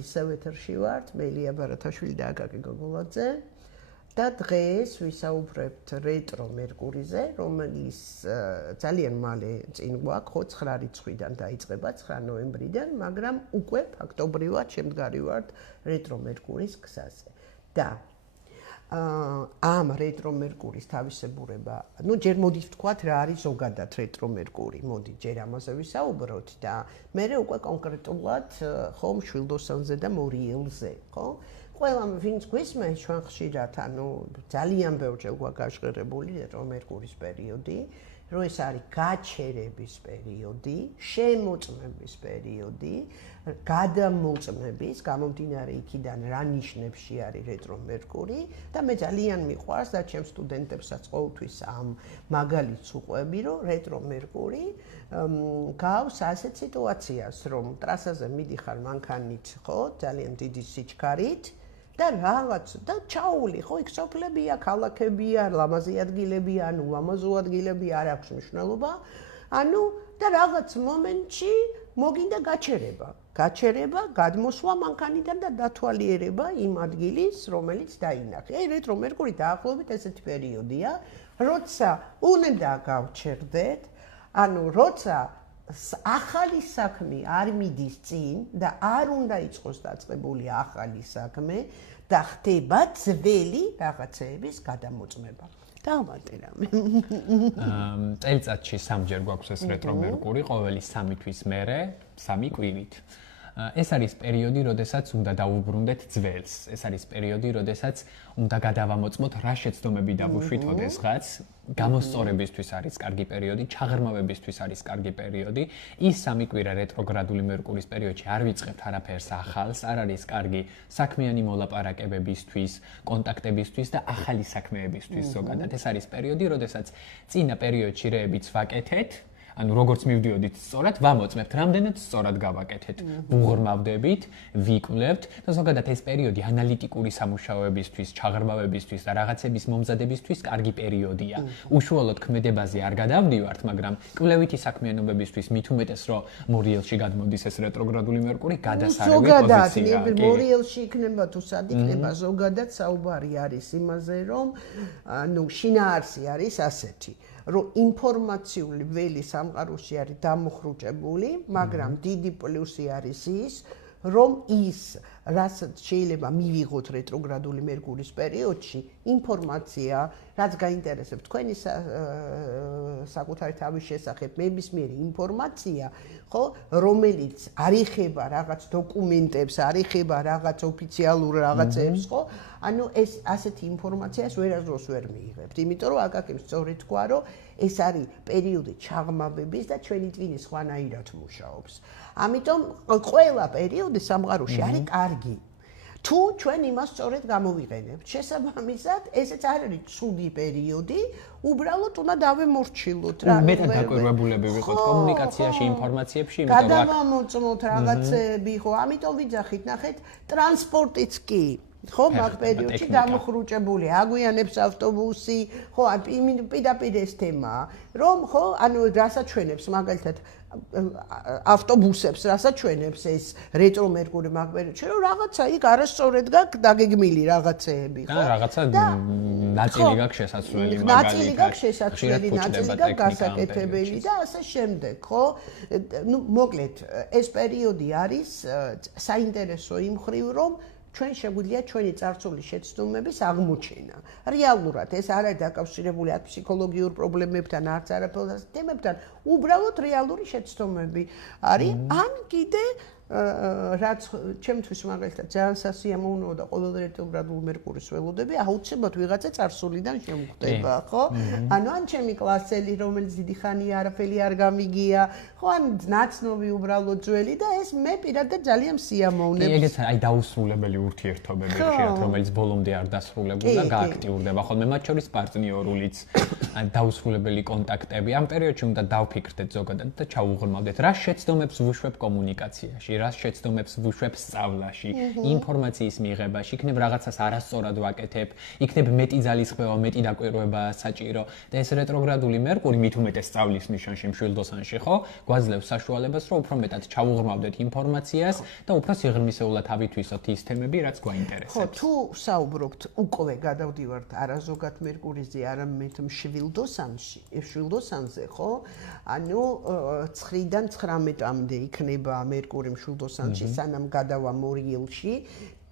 ისევ ეთერში ვართ, მე ილია ბარათაშვილი და აკაკი გოგოლაძე და დღეს ვისაუბრებთ რეტრო მერკურიზე, რომელიც ძალიან მალე წინ გვაქვს, 9 რიცხვიდან დაიწყება 9 ნოემბრიდან, მაგრამ უკვე ფაქტობრივად შემდგარი ვართ რეტრო მერკურის გზაზე. და ამ რეტრო მერკურის თავისებურება, ჯერ მოდით ვთქვათ რა არის ზოგადად რეტრო მერკური, მოდი ჯერ ამაზე ვისაუბროთ და მერე უკვე კონკრეტულად ხო მშვილდოსანზე და მორიელზე, ხო? ყველამ ვინც გვისმენს ჩვენ ხშირად, ძალიან ბევრჯერ გვაგაჟღერებული რეტრო მერკურის პერიოდი, რომ ეს არის გაჩერების პერიოდი, შემოწმების პერიოდი, გადამოწმების, გამომდინარე იქიდან რა ნიშნებში არის რეტრო მერკური და მე ძალიან მიყვარს და ჩემს სტუდენტებსაც ყოველთვის ამ მაგალითს უყვები, რომ რეტრო მერკური გავს ასეთ სიტუაციას, რომ ტრასაზე მიდიხარ მანქანით, ხო, ძალიან დიდი სიჩქარით და რაღაც და ჩაული, ხო, იქ სოფლებია, ქალაქებია, ლამაზი ადგილებია, ულამაზო ადგილები არ აქვს მნიშვნელობა. და რაღაც მომენტში მოგინდა გაჩერება, გადმოსვლა მანქანიდან და დათვალიერება იმ ადგილის, რომელიც დაინახე. რეტრო მერკური დაახლოებით ესეთი პერიოდია, როცა უნდა გავჩერდეთ, როცა ახალი საქმე არ მიდის წინ და არ უნდა იყოს დაწყებული ახალი საქმე და ხდება ძველი რაღაცეების გადამოწმება. დავამატე რამე. წელიწადში 3-ჯერ გვაქვს ეს რეტრო მერკური, ყოველი 3 თვის მერე 3 კვირით. ეს არის პერიოდი, როდესაც უნდა დაუბრუნდეთ ძველს. ეს არის პერიოდი, როდესაც უნდა გადავამოწმოთ რა შეცდომები დავუშვით ოდესღაც. გამოსწორებისთვის არის კარგი პერიოდი, ჩაღრმავებისთვის არის კარგი პერიოდი. ის 3 კვირა რეტროგრადული მერკურის პერიოდში არ ვიწყებთ არაფერს ახალს, არ არის კარგი საქმიანი მოლაპარაკებებისთვის, კონტაქტებისთვის და ახალი საქმეებისთვის ზოგადად. ეს არის პერიოდი, როდესაც წინა პერიოდში რეებიც ვაკეთეთ, როგორც მივდიოდით სწორად, ვამოწმებთ, რამდენად სწორად გავაკეთეთ. ვუღრმავდებით, ვიკვლევთ და ზოგადად ეს პერიოდი ანალიტიკური სამუშაოებისთვის, ჩაღრმავებისთვის და რაღაცების მომზადებისთვის კარგი პერიოდია. უშუალოდ ქმედებაზე არ გადავდივართ, მაგრამ კვლევითი საქმიანობებისთვის მით უმეტეს, რომ მორიელში გადმოდის ეს რეტროგრადული მერკური, გადასარევი პოზიცია. ზოგადად, მორიელში იქნება თუ სად იქნება, ზოგადად საუბარი არის იმაზე, რომ შინაარსი არის ასეთი. რომ ინფორმაციული ველი სამყაროში არის დამუხრუჭებული, მაგრამ დიდი პლუსი არის ის, რომ ის, რასაც შეიძლება მივიღოთ რეტროგრადული მერკურის პერიოდში, ინფორმაცია, რაც გაინტერესებს თქვენი საკუთარი თავის შესახებ, ნებისმიერი ინფორმაცია, ხო, რომელიც არ ეხება რაღაც დოკუმენტებს, არ ეხება რაღაც ოფიციალურ რაღაცებს, ხო? ეს ასეთი ინფორმაციას ვერასდროს ვერ მიიღებთ, იმიტომ რომ აკაკემ სწორედ თქვა, რომ ეს არის პერიოდი ჩაღრმავების და ჩვენი ტვინი სხვანაირად მუშაობს. ამიტომ ყველა პერიოდი სამყაროში არის კარგი. თუ ჩვენ იმას სწორედ გამოვიყენებთ, შესაბამისად, ესეც არ არის ცუდი პერიოდი, უბრალოდ უნდა დავემორჩილოთ რა. მეტად დაკვირვებულები ვიყოთ კომუნიკაციაში, ინფორმაციებში, იმიტომ რომ გადავამოწმოთ რაღაცეები, ხო, ამიტომ ვიძახით, ნახეთ, ტრანსპორტიც კი ხო, მაგ პერიოდში დამუხრუჭებული, აგვიანებს ავტობუსი, ხო, პირდაპირ ეს თემაა, რომ ხო, რასაჩვენებს მაგალითად ავტობუსებს, რასაჩვენებს ეს რეტრო მერკური მაგ პერიოდში, რომ რაღაცა იქ არასწორად გაქვს დაგეგმილი რაღაცეები, ხო? და რაღაცა ნაწილი გაქვს შესაძლებელი მაგალითად. ნაწილი გაქვს შესაძლებელი, ნაწილი გაქვს გასაკეთებელი და ასე შემდეგ, ხო? მოკლედ, ეს პერიოდი არის საინტერესო იმ მხრივ, რომ ჩვენ შეგვიძლია ჩვენი წარსული შეცდომების აღმოჩენა. რეალურად ეს არ არის დაკავშირებული აქ ფსიქოლოგიურ პრობლემებთან, არც არაფერთან, თემებთან, უბრალოდ რეალური შეცდომები არის. ან კიდე რაც ჩემთვის მაგალითად ძალიან სასიამოვნოა და ყოველ რეტროგრადულ მერკურის ველოდები, აუცილებლად ვიღაცა წარსულიდან შემოხვდება, ხო? ან ჩემი კლასელი, რომელიც დიდი ხანია არაფერი არ გამიგია, ხო, ან ნაცნობი უბრალოდ ძველი და ეს მე პირადად ძალიან სიამოვნებს. ეგეც აი დაუსრულებელი ურთიერთობები ხშირად, რომელიც ბოლომდე არ დასრულებულა, გააქტიურდება. ხოლმე მათ შორის პარტნიორულიც, დაუსრულებელი კონტაქტები. ამ პერიოდში უნდა დავფიქრდეთ ზოგადად და ჩაუღრმავდეთ, რა შეცდომებს ვუშვებ კომუნიკაციაში, რას შეცდომებს ვუშვებ სწავლაში, ინფორმაციის მიღებაში, იქნებ რაღაცას არასწორად ვაკეთებ, იქნებ მეტი ძალისხმევა, მეტი დაკვირვება საჭირო და ეს რეტროგრადული მერკური მით უმეტეს სწავლის ნიშანში მშვილდოსანში, ხო, გვაძლევს საშუალებას, რომ უფრო მეტად ჩავუღრმავდეთ ინფორმაციას და უფრო სიღრმისეულად ავითვისოთ ის თემები, რაც გვაინტერესებს. ხო, თუ საუბრობთ უკვე გადავდივართ არაზოგად მერკურიზე, არამედ მშვილდოსანზე, ხო? ანუ 9-დან 19-მდე იქნება მერკური მშვილდოსანში, სანამ გადავა მორიელში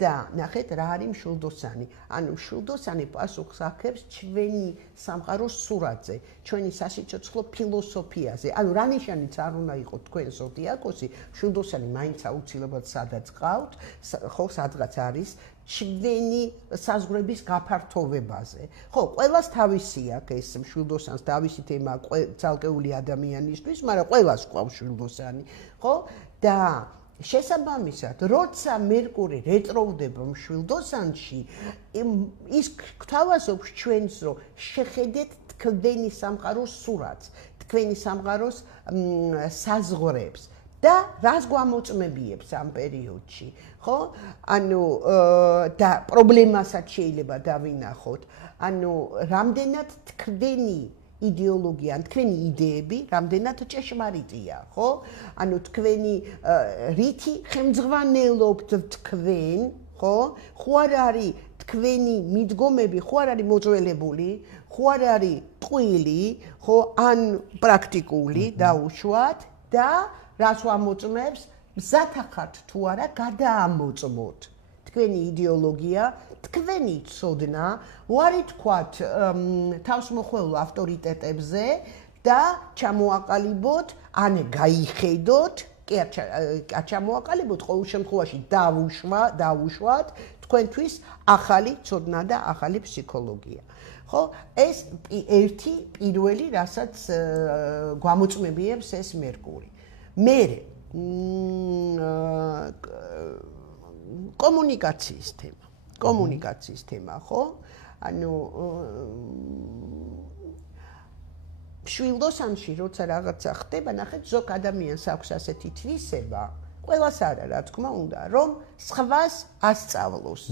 და ნახეთ რა არის მშვილდოსანი. ანუ მშვილდოსანი პასუხს აქებს ჩვენი სამყაროს სურათზე, ჩვენი სასიცოცხლო ფილოსოფიაზე. ანუ რა ნიშანიც არ უნდა იყოს თქვენ ზოდიაკოსი, მშვილდოსანი მაინც აუცილებლად სადაც ყავთ, ხო, სადღაც არის ჩვენი საზღვრების გაფართოვებაზე. ხო, ყველას თავისი აქვს ეს მშვილდოსანს, თავისი თემა ცალკეული ადამიანისთვის, მაგრამ ყველას ყავს მშვილდოსანი, ხო? და შესაბამისად, როცა მერკური რეტროვდება მშვილდოსანში, ის გვთავაზობს ჩვენს, რომ შეხედეთ თქვენი სამყაროს სურათს, თქვენი სამყაროს საზღვრებს და რას გვამოწმებიებს ამ პერიოდში, ხო? ანუ და პრობლემასაც შეიძლება დავინახოთ. ანუ რამდენად თქვენი იდეოლოგია, თქვენი იდეები რამდენად ჭეშმარიტია, ხო? ანუ თქვენი რითი ხელმძღვანელობთ თქვენ, ხო? ხო არ არის თქვენი მიდგომები, ხო არ არის მოძველებული, ხო არ არის ტყუილი, ხო? ან პრაქტიკული დაუშვათ და რას ვამოწმებს, მზათა ხართ თუ არა გადაამოწმოთ. თქვენი იდეოლოგია, თქვენი ცოდნა, ვარი თქვათ თავსმოხვეულ ავტორიტეტებზე და ჩამოაყალიბოთ, ან გაიხედოთ, კი არ ჩამოაყალიბოთ, ყოველ შემთხვევაში დავუშვათ თქვენთვის ახალი ცოდნა და ახალი ფსიქოლოგია. ხო, ეს ერთი პირველი, რასაც გვამოწმებიებს ეს მერკური. მერე კომუნიკაციის თემა, ხო? ანუ მშვილდოსანში როცა რაღაცა ხდება, ნახეთ, ზოგ ადამიანს აქვს ასეთი თვისება, ყველას არა, რა თქმა უნდა, რომ სხვას ასწავლოს,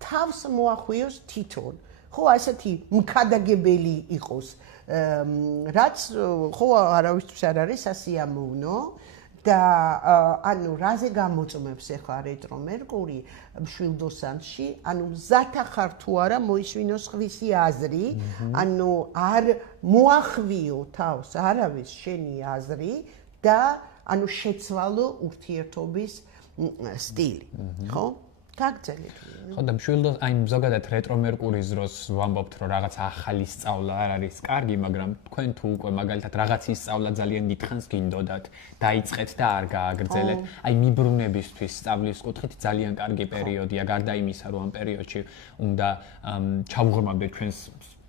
თავს მოახვიოს თვითონ. ხო, ასეთი მქადაგებელი იყოს, რაც ხო არავისთვის არ არის სასიამოვნო. და ანუ რაზე გამოწმებს ახლა რეტრო მერკური მშვილდოსანში, ანუ მზათა ხარ თუ არა მოისვინოს ხვისი აზრი, ანუ არ მოახვიო თავს არავის შენი აზრი და ანუ შეცვალო ურთიერთობის სტილი, ხო? გაგრძელეთ. ხო და მშვილდოს აი ზოგადად რეტრო მერკურის დროს ვამბობთ რომ რაღაც ახალი სწავლა არ არის კარგი, მაგრამ თქვენ თუ უკვე მაგალითად რაღაცის სწავლა ძალიან დიდხანს გინდოდათ, დაიწყეთ და არ გააგრძელეთ, აი მიბრუნებისთვის სწავლის კუთხით ძალიან კარგი პერიოდია, გარდა იმისა რომ ამ პერიოდში უნდა ჩავუღრმავდეთ ჩვენს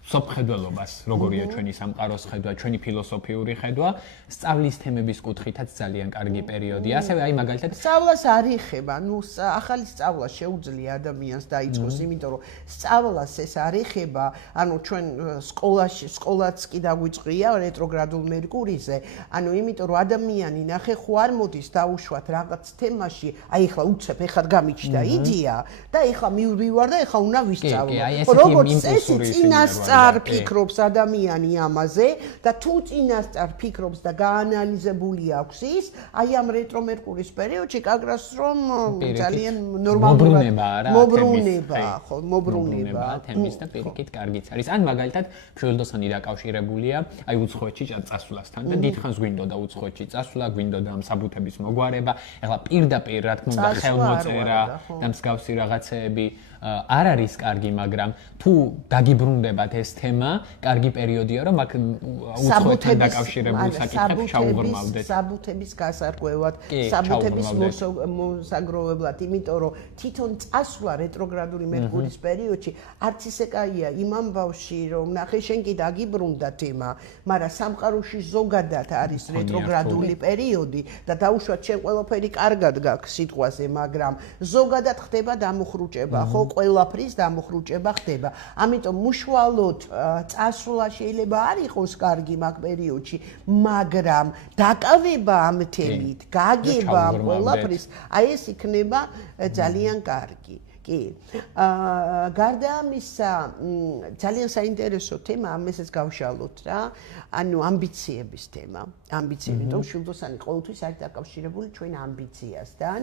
სოფხედველობას, როგორია ჩვენი სამყაროს ხედვა, ჩვენი ფილოსოფიური ხედვა, სწავლის თემების კუთხითაც ძალიან კარგი პერიოდია. ასევე აი მაგალითად სწავლას არ იხება, ნუ ახალი სწავლა შეუძლია ადამიანს დაიწყოს, იმიტომ რომ სწავლას ეს არ იხება, ანუ ჩვენ სკოლაც კი დაგვიწყია რეტროგრადულ მერკურიზე, ანუ იმიტომ რომ ადამიანი ნახე ხო არ მოდის დაუშვათ რაღაც თემაში, აი ეხლა უცებ ეხლა გამიჩნდა იდეა და ეხლა მივდივარ და ეხლა უნდა ვისწავლო. როგორც წესი წინასწარ ფიქრობს ადამიანი ამაზე და თუ წინასწარ ფიქრობს და გაანალიზებული აქვს ის, აი ამ რეტრო მერკურის პერიოდში კაგრას რომ ძალიან ნორმალურად მობრუნება თემის და პირიქით კარგიც არის. ან მაგალითად მშვილდოსანი დაკავშირებულია აი უცხოეთში წასვლასთან და დიდხანს გვინდოდა უცხოეთში წასვლა, გვინდოდა ამ საბუთების მოგვარება. ეხლა პირდაპირ რა თქმა უნდა ხელმოწერა და მსგავსი რაღაცეები არ არის კარგი, მაგრამ თუ დაგიბრუნდებათ ეს თემა, კარგი პერიოდია, რომ აქ უცხოეთთან დაკავშირებულ საკითხებს ჩაუღრმავდეთ. საბუთების გასარკვევად, საბუთების მოსაგროვებლად, იმიტომ რომ თვითონ წასვლა რეტროგრადული მერკურის პერიოდში არც ისე კაია იმ ამბავში, რომ ნახე შენ კი დაგიბრუნდა თემა, მაგრამ სამყაროში ზოგადად არის რეტროგრადული პერიოდი და დაუშვათ შენ ყველაფერი კარგად გაქვს სიტყვაზე, მაგრამ ზოგადად ხდება დამუხრუჭება, ხო? ყველაფრის დამუხრუჭება ხდება. ამიტომ უშუალოდ ბოლოთ წასვლა შეიძლება არ იყოს კარგი მაგ პერიოდში, მაგრამ დაკავება ამ თემით, გაგება ამ ყველაფრის, აი ეს იქნება ძალიან კარგი. კი. გარდა ამისა, ძალიან საინტერესო თემა, ამასაც გავშალოთ რა. ანუ ამბიციების თემა. ამბიციები, იმიტომ შილდოსანი ყოველთვის არის დაკავშირებული ჩვენ ამბიციასთან.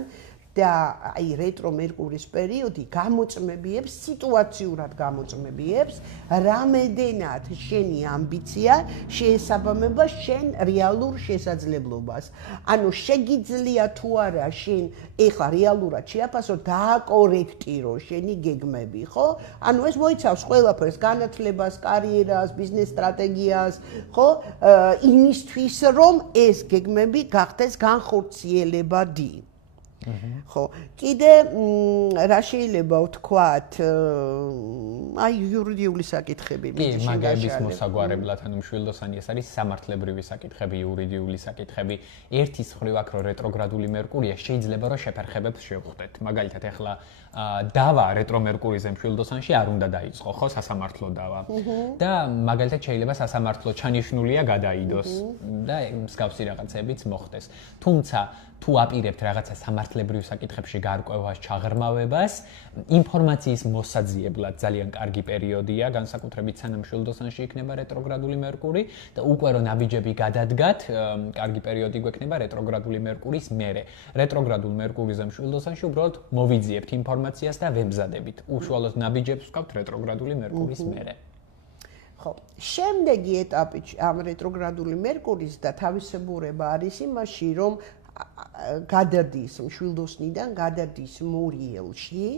და აი რეტრო მერკურის პერიოდი გამოწმებიებს, სიტუაციურად გამოწმებიებს, რამედენად შენი ამბიცია შეესაბამება შენ რეალურ შესაძლებლობას. ანუ შეგიძლია თუ არა შენ ეხლა რეალურად შეაფასო, დააკორექტირო შენი გეგმები, ხო? ანუ ეს მოიცავს ყველაფერს, განათლებას, კარიერას, ბიზნეს სტრატეგიას, ხო? იმისთვის რომ ეს გეგმები გახდეს განხორციელებადი. ხო, კიდე რა შეიძლება ვთქვათ, აი იურიდიული საკითხები მითი მაგების მოსაგვარებლად, ანუ მშვილდოსანი ეს არის სამართლებრივი საკითხები, იურიდიული საკითხები. ერთის მხრივ აქ რო რეტროგრადული მერკურია, შეიძლება რომ შეფერხებებს შევხვდეთ. მაგალითად, ეხლა დავა რეტრო მერკურიზე მშვილდოსანში არ უნდა დაიწყო, ხო, სასამართლო დავა. და მაგალითად შეიძლება სასამართლო ჩანიშნულია გადაიდოს და მსგავსი რაღაცებიც მოხდეს. თუმცა თუ აპირებთ რაღაცა სამართლებრივ საკითხებში გარკვევას, ჩაღრმავებას, ინფორმაციის მოსაძიებლად ძალიან კარგი პერიოდია, განსაკუთრებით სანამ მშვილდოსანში იქნება რეტროგრადული მერკური და უკვე რომ ნაბიჯები გადადგათ, კარგი პერიოდი გვექნება რეტროგრადული მერკურის მერე. რეტროგრადულ მერკურიზე მშვილდოსანში უბრალოდ მოვიძიებთ ინფორმაციას და ვემზადებით. უშუალოდ ნაბიჯებს ვკავთ რეტროგრადული მერკურის მერე. ხო, შემდეგი ეტაპი ამ რეტროგრადული მერკურის და თავისებურება არის იმაში, რომ გადადის მშვილდოსნიდან, გადადის მორიელში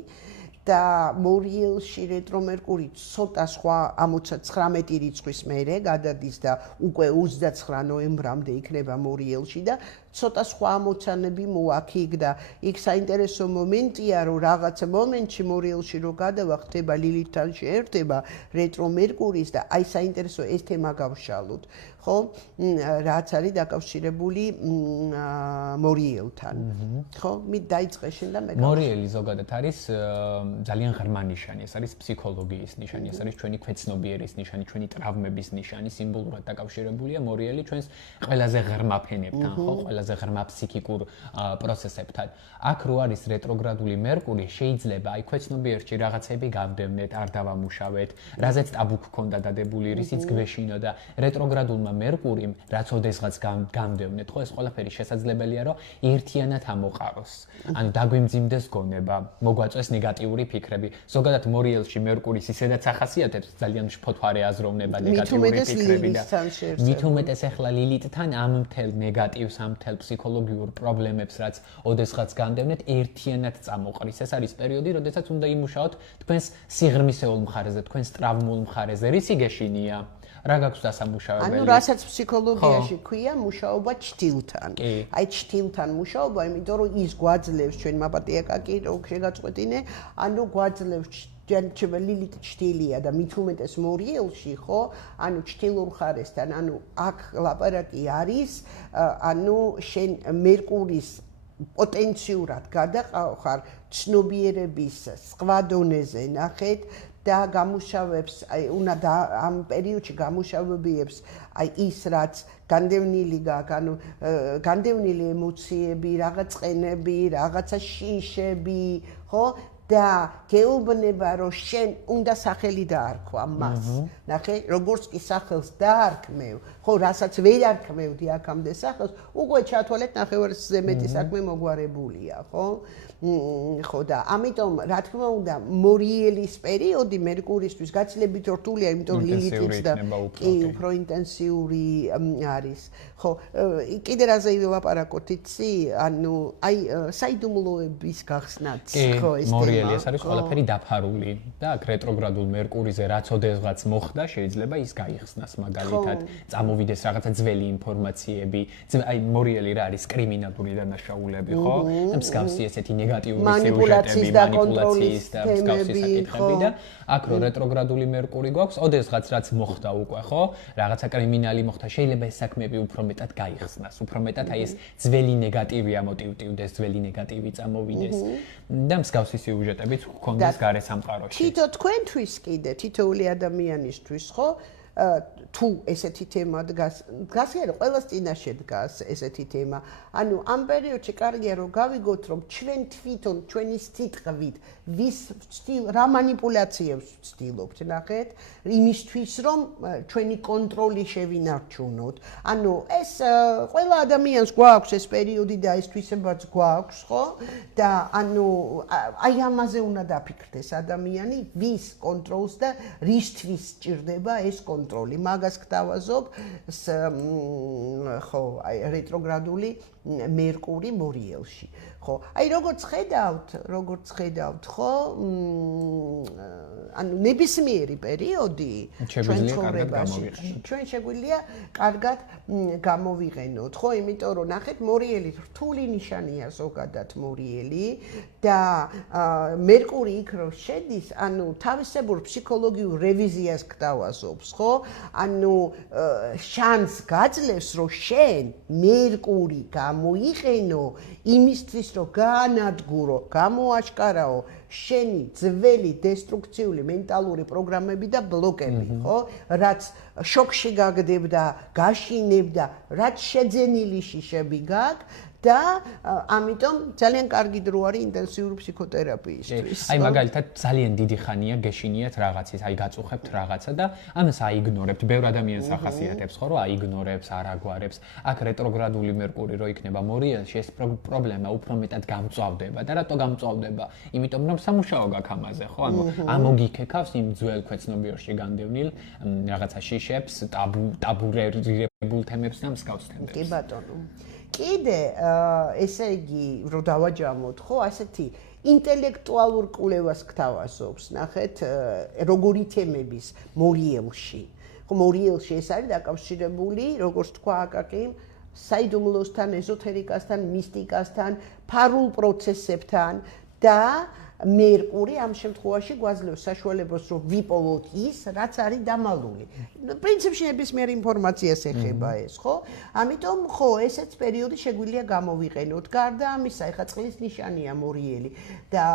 და მორიელში რეტრო მერკური ცოტა სხვა 19 რიცხვის მერე გადადის და უკვე 29 ნოემბრამდე იქნება მორიელში და ცოტა სხვა ამოცანები მოაქვს და იქ საინტერესო მომენტია, რომ რაღაცა მომენტში მორიელში რო გადავა, ხდება ლილითთან შეერთება რეტრო მერკურის და აი საინტერესო ეს თემა გავშალოთ. ხო, რაც არის დაკავშირებული მორიელთან. ხო, მით დაიწყე შენ და მე. მორიელი ზოგადად არის ძალიან ღრმა ნიშანი, ეს არის ფსიქოლოგიის ნიშანი, ეს არის ჩვენი ქვეცნობიერის ნიშანი, ჩვენი ტრავმების ნიშანი, სიმბოლურად დაკავშირებულია მორიელი ჩვენს ყველაზე ღრმა ფენებთან, ხო, ყველაზე ღრმა ფსიქიკურ პროცესებთან. აქ რო არის რეტროგრადული მერკური, შეიძლება აი ქვეცნობიერში რაღაცები გავდევნეთ, არ დავამუშავეთ, რაზეც ტაბუ გქონდა დადებული, რისიც გვეშინო და რეტროგრადულმა მერკურიმ რაც ოდესღაც გამდევნეთ, ხო, ეს ყველაფერი შესაძლებელია, რომ ერთიანად ამოყაროს. ანუ დაგვიმძიმდეს გონება, მოგვაწვეს ნეგატიური ფიქრები. ზოგადად მორიელში მერკურის ისედაც ახასიათებს ძალიან შფოთვარე აზროვნება, ნეგატიური ფიქრები და მით უმეტეს ახლა ლილიტთან ამ მთელ ნეგატივს, ამ მთელ ფსიქოლოგიურ პრობლემებს, რაც ოდესღაც გამდევნეთ, ერთიანად წამოყრის. ეს არის პერიოდი, როდესაც უნდა იმუშაოთ თქვენს სიღრმისეულ მხარეზე, თქვენს ტრავმულ მხარეზე, რისი გეშინია. რა გაქვს დასამუშავებელი? ანუ რასაც ფსიქოლოგიაში ქვია მუშაობა ჭtildeთან. აი ჭtildeთან მუშაობა, იმიტომ რომ ის გვაძლევს ჩვენ მაპატიაკაკი რო შეგაწყვეტინე, ანუ გვაძლევს ლილით ჭtildeია და მით უმეტეს მორიელში, ხო? ანუ ჭtildeურ ხარესთან, ანუ აქ ლაპარაკი არის, ანუ შენ მერკურის პოტენციურად გადაყავ ცნობიერების სხვა დონეზე, ნახეთ და გამუშავებს, აი უნდა ამ პერიოდში გამუშავებიებს აი ის რაც განდევნილი გაქვს, ანუ განდევნილი ემოციები, რაღაც ყენები, რაღაცა შიშები, ხო? და გეუბნება რომ შენ უნდა სახელი დაარქვ ამას. ნახე, როგორც კი სახელს დაარქმევ, ხო, რასაც ვერ არქმევდი აქამდე სახელს, უკვე ჩათვალეთ ნახევარზე მეტი საქმე მოგვარებულია, ხო? ხო და ამიტომ რა თქმა უნდა მორიელის პერიოდი მერკურისთვის გაცილებით რთულია, იმიტომ რომ ლილითიც და კი უფრო ინტენსიური არის. ხო, კიდე რაზე ვილაპარაკოთ, იცი, ანუ აი საიდუმლოების გახსნაც, ხო, ეს მორიელი ეს არის ყველაფერი დაფარული და აქ რეტროგრადულ მერკურიზე რაც ოდესღაც მოხდა, შეიძლება ის გაიხსნას მაგალითად, წამოვიდეს რაღაცა ძველი ინფორმაციები, აი მორიელი რა არის კრიმინალური დანაშაულები, ხო? და მსგავსი ესეთი ნეგატიური სიუჟეტები, მანიპულაციის და მსგავსი საკითხები და აქ რო რეტროგრადული მერკური გვაქვს, ოდესღაც რაც მოხდა უკვე, ხო? რაღაცა კრიმინალი მოხდა, შეიძლება ეს საქმეები უფრო მეტად გაიხსნას, უფრო მეტად აი ეს ძველი ნეგატივი ამოტივტივდეს, ძველი ნეგატივი წამოვიდეს და მსგავსი სიუჟეტებიც გქონდეს გარე სამყაროში. თითო თქვენთვის კიდე, თითოეული ადამიანისთვის, ხო? თუ ესეთი თემა დგას რომ ყველას წინაშე დგას ესეთი თემა. ანუ ამ პერიოდში კარგია რომ გავიგოთ რომ ჩვენ თვითონ ჩვენი სიტყვით ვის რა მანიპულაციებს ვცდილობთ, ნახეთ, იმისთვის რომ ჩვენი კონტროლი შევინარჩუნოთ. ანუ ეს ყველა ადამიანს გვაქვს ეს პერიოდი და ეს თვისებაც გვაქვს, ხო? და ანუ აი ამაზე უნდა დაფიქრდეს ადამიანი, ვის კონტროლს და რისთვის სჭირდება ეს კონტროლი. მაგას გთავაზობ ხო, აი რეტროგრადული მერკური მორიელში. ხო, აი როგორც ხედავთ, ხო, ანუ ნებისმიერი პერიოდი ჩვენ ცხოვრებაში ჩვენ შეგვიძლია კარგად გამოვიყენოთ, ხო, იმიტომ რომ ნახეთ, მორიელი რთული ნიშანია ზოგადად მორიელი და მერკური იქ რო შედის, ანუ თავისებურ ფსიქოლოგიურ რევიზიას გთავაზობს, ხო? ანუ შანს გაძლევს, რომ შენ მერკური გამოიყენო იმისთვის, რომ გაანადგურო, გამოაშკარაო შენი ძველი დესტრუქციული მენტალური პროგრამები და ბლოკები, ხო? რაც შოკში გაგდებდა, გაშინებდა, რაც შეძენილი შიშები გაქვს და ამიტომ ძალიან კარგი დრო არის ინტენსიური ფსიქოთერაპიისთვის. აი მაგალითად ძალიან დიდი ხანია გეშინიათ რაღაცის, აი გაწუხებთ რაღაცა და ამას აიგნორებთ. ბევრ ადამიანს ახასიათებს, ხო, რომ აიგნორებს, არ აგვარებს. აქ რეტროგრადული მერკური რო იქნება მორიელში, ეს პრობლემა უფრო მეტად გამწვავდება და რატო გამწვავდება? იმიტომ რომ სამუშაო გაქვს ამაზე, ხო? ანუ ამოგიქეკავს იმ ძველ ქვეცნობიერში განდევნილ რაღაცა შიშებს, ტაბურირებულ თემებს და მსგავს თემებს. კი ბატონო. კიდე ესე იგი რომ დავაჯამოთ, ხო, ასეთი ინტელექტუალურ კვლევას გთავაზობს, ნახეთ, როგორი თემების მორიელში. ხო, მორიელში ეს არის დაკავშირებული, როგორც თქვა აკაკი, საიდუმლოსთან, ეზოთერიკასთან, მისტიკასთან, ფარულ პროცესებთან და მერკური ამ შემთხვევაში გვაძლევს საშუალებას, რომ ვიპოვოთ ის, რაც არის დამალული. პრინციპში ნებისმიერ ინფორმაციას ეხება ეს, ხო? ამიტომ ხო, ესეც პერიოდი შეგვიძლია გამოვიყენოთ. გარდა ამისა, ეხლა წყლის ნიშანია მორიელი და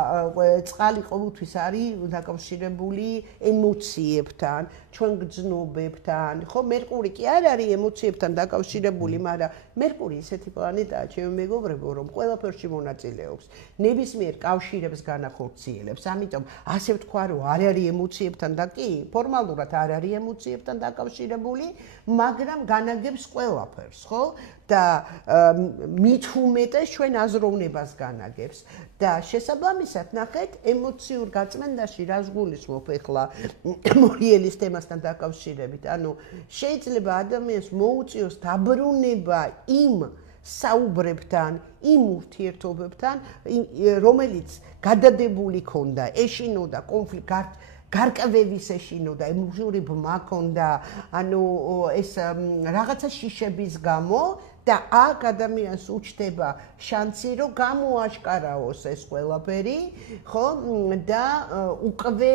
წყალი ყოველთვის არის დაკავშირებული ემოციებთან, ჩვენ გრძნობებთან, ხო? მერკური კი არ არის ემოციებთან დაკავშირებული, მაგრამ მერკური ისეთი პლანეტაა, ჩემი მეგობრებო, რომ ყველაფერში მონაწილეობს. ნებისმიერ კავშირებს განახორციელებს. ამიტომ ასე ვთქვა, რომ არ არის ემოციებთან და კი, ფორმალურად არ არის ემოციებთან დაკავშირებული, მაგრამ განაგებს ყველაფერს, ხო? და მით უმეტეს ჩვენ აზროვნებას განაგებს და შესაბამისად ნახეთ ემოციურ გაწმენდაში რას გულისხმობ ახლა მორიელის თემასთან დაკავშირებით. ანუ შეიძლება ადამიანს მოუწიოს დაბრუნება იმ საუბრებთან, იმ ურთიერთობებთან, რომელიც გადადებული ქონდა, ეშინოდა კონფლიქტ გარკვევის ეშინოდა, ემოციური ბმა ქონდა, ანუ ეს რაღაცა შიშების გამო და აქ ადამიანს უჩნდება შანსი, რომ გამოაშკარაოს ეს ყველაფერი, ხო? და უკვე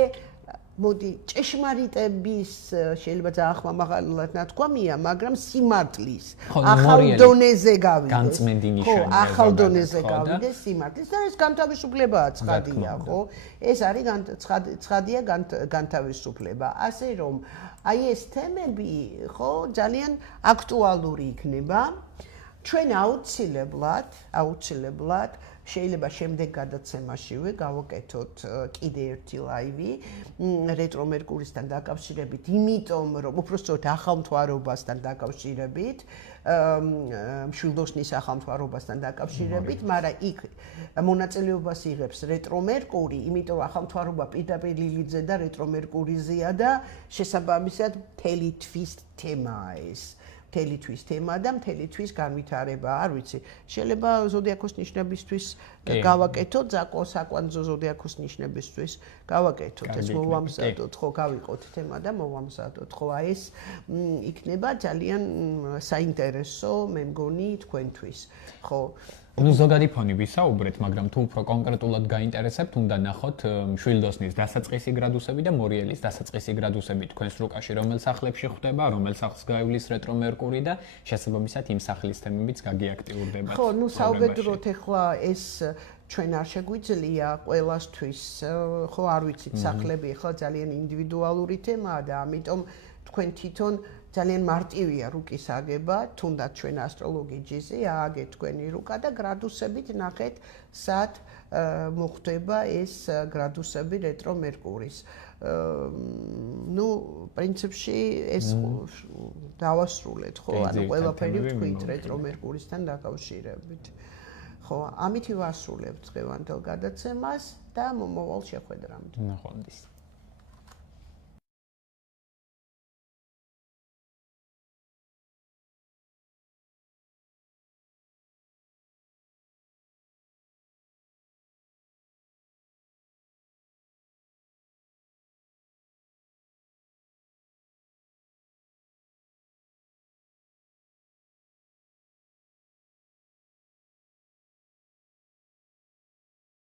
მოდი ჭეშმარიტების შეიძლება ძალიან ხმამაღალად ნათქვამია, მაგრამ სიმართლის ახალ დონეზე გავიდეს. განწმენდი ნიშანია. ხო, ახალ დონეზე გავიდეს სიმართლის და ეს განთავისუფლებაა, ცხადია, ხო? ეს არის ცხადია განთავისუფლება. ასე რომ აი ეს თემები, ხო, ძალიან აქტუალური იქნება. ჩვენ აუცილებლად შეიძლება შემდეგ გადაცემაშივე გავაკეთოთ კიდე ერთი ლაივი რეტრო მერკურისთან დაკავშირებით, იმიტომ რომ უпростоრად ახალ მთვარობასთან დაკავშირებით, მშვილდოსნის ახალ მთვარობასთან დაკავშირებით, მაგრამ იქ მონაწილეობას იღებს რეტრო მერკური, იმიტომ რომ ახალ მთვარობა პირდაპირ ლილითზე და რეტრო მერკურიზეა და შესაბამისად მთელი თვის თემაა ეს. მთელი თვის თემა და მთელი თვის განვითარება, არ ვიცი. შეიძლება ზოდიაქოს ნიშნებისთვის გავაკეთოთ, საკვანძო ზოდიაქოს ნიშნებისთვის გავაკეთოთ, ეს მოვამზადოთ, ხო, გავიყოთ თემა და მოვამზადოთ. ხო, აი ეს იქნება ძალიან საინტერესო, მე მგონი, თქვენთვის. ხო. ну ზოგადი ფონი ვისაუბრეთ, მაგრამ თუ უფრო კონკრეტულად გაინტერესებთ, უნდა ნახოთ მშვილდოსნის დასაწყისი გრადუსები და მორიელის დასაწყისი გრადუსები თქვენს რუკაში, რომელ სახლებში ხვდება, რომელ სახლს გაივლის რეტრო მერკური და შესაბამისად იმ სახლის თემებიც გაგიაქტიურდებათ. ხო, ну საუბედროთ ახლა ეს ჩვენ არ შეგვიძლია ყველასთვის, ხო არ ვიცით, სახლები ახლა ძალიან ინდივიდუალური თემაა და ამიტომ თქვენ თვითონ ძალიან მარტივია რუკის აგება, თუნდაც ჩვენ ასტროლოგი ჯიზი ააგეთ თქვენი რუკა და გრადუსებით ნახეთ, სად მოხდება ეს გრადუსები რეტრო მერკურის. ну, პრინციპში ეს დავასრულეთ, ხო, ანუ ყველაფერი ვთქვით რეტრო მერკურისთან დაკავშირებით. ხო, ამით ვასრულებთ დღევანდელ გადაცემას და მომავალ შეხვედრამდე. ნახვამდის.